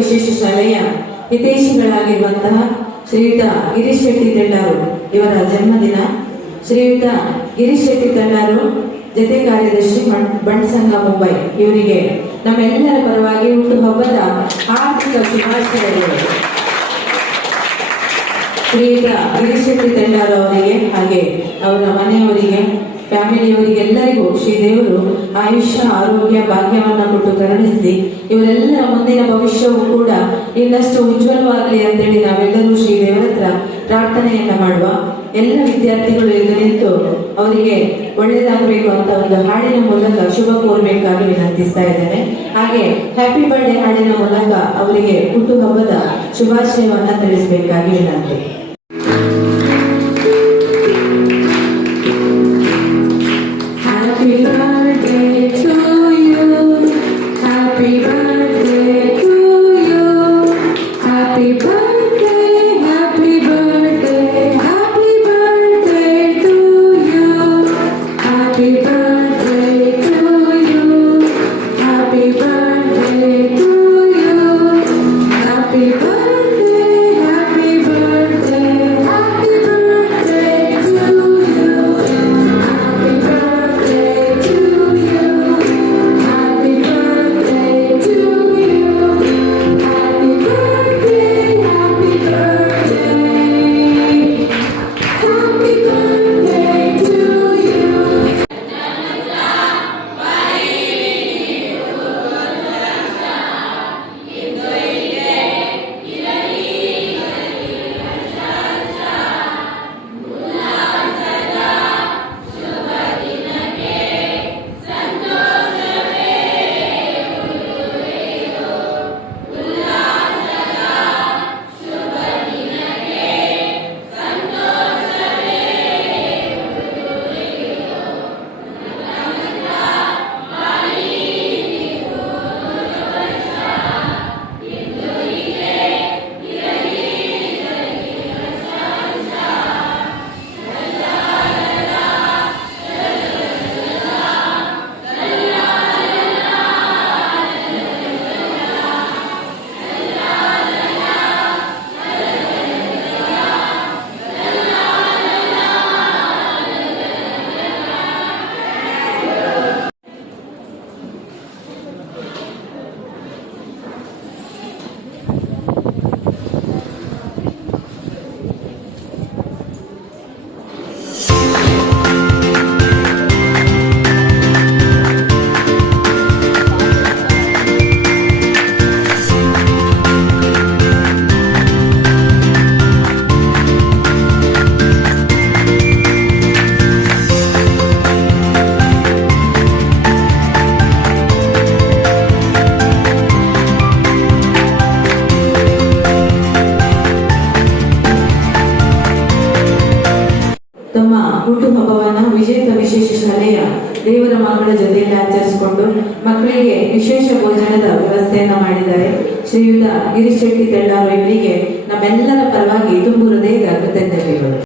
ವಿಶೇಷ ಶಾಲೆಯ ಹಿತೈಷಿಗಳಾಗಿರುವಂತಹ ಶ್ರೀಯುತ ಗಿರೀಶ್ ಶೆಟ್ಟಿ ತೆಳ್ಳಾರು ಇವರ ಜನ್ಮದಿನ. ಶ್ರೀಯುತ ಗಿರೀಶ್ ಶೆಟ್ಟಿ ತೆಳ್ಳಾರು ಜತೆ ಕಾರ್ಯದರ್ಶಿ ಬಂಟ್ಸಂಗ ಮುಂಬೈ ಇವರಿಗೆ ನಮ್ಮೆಲ್ಲರ ಪರವಾಗಿ ಹುಟ್ಟುಹಬ್ಬದ ಹಾರ್ದಿಕ ಶುಭಾಶಯಗಳು. ಶ್ರೀಯುತ ಗಿರೀಶ್ ಶೆಟ್ಟಿ ತೆಳ್ಳಾರು ಅವರಿಗೆ ಹಾಗೆ ಅವರ ಮನೆಯವರಿಗೆ ಫ್ಯಾಮಿಲಿಯವರಿಗೆಲ್ಲರಿಗೂ ಶ್ರೀದೇವರು ಆಯುಷ್ಯ ಆರೋಗ್ಯ ಭಾಗ್ಯವನ್ನ ಕೊಟ್ಟು ಕರುಣಿಸಿ ಇವರೆಲ್ಲರ ಮುಂದಿನ ಭವಿಷ್ಯವೂ ಕೂಡ ಇನ್ನಷ್ಟು ಉಜ್ವಲವಾಗಲಿ ಅಂತೇಳಿ ನಾವೆಲ್ಲರೂ ಶ್ರೀದೇವರ ಹತ್ರ ಪ್ರಾರ್ಥನೆಯನ್ನ ಮಾಡುವ. ಎಲ್ಲ ವಿದ್ಯಾರ್ಥಿಗಳು ಎದ್ದು ನಿಂತು ಅವರಿಗೆ ಒಳ್ಳೆಯದಾಗಬೇಕು ಅಂತ ಒಂದು ಹಾಡಿನ ಮೂಲಕ ಶುಭ ಕೋರಬೇಕಾಗಿ ವಿನಂತಿಸ್ತಾ ಇದ್ದೇನೆ. ಹಾಗೆ ಹ್ಯಾಪಿ ಬರ್ಡೇ ಹಾಡಿನ ಮೂಲಕ ಅವರಿಗೆ ಹುಟ್ಟುಹಬ್ಬದ ಶುಭಾಶಯವನ್ನ ತಿಳಿಸಬೇಕಾಗಿ ವಿನಂತಿ. ತಮ್ಮ ಹುಟ್ಟುಹಬ್ಬವನ್ನ ವಿಜೇತ ವಿಶೇಷ ಶಾಲೆಯ ದೇವರ ಮಕ್ಕಳ ಜೊತೆಯಲ್ಲಿ ಆಚರಿಸಿಕೊಂಡು ಮಕ್ಕಳಿಗೆ ವಿಶೇಷ ಭೋಜನದ ವ್ಯವಸ್ಥೆಯನ್ನ ಮಾಡಿದ್ದಾರೆ. ಶ್ರೀಯುತ ಗಿರೀಶ್ ಶೆಟ್ಟಿ ತೆಳ್ಳಾರು ಇವರಿಗೆ ನಮ್ಮೆಲ್ಲರ ಪರವಾಗಿ ತುಂಬು ಹೃದಯದ ಕೃತಜ್ಞತೆಗಳು.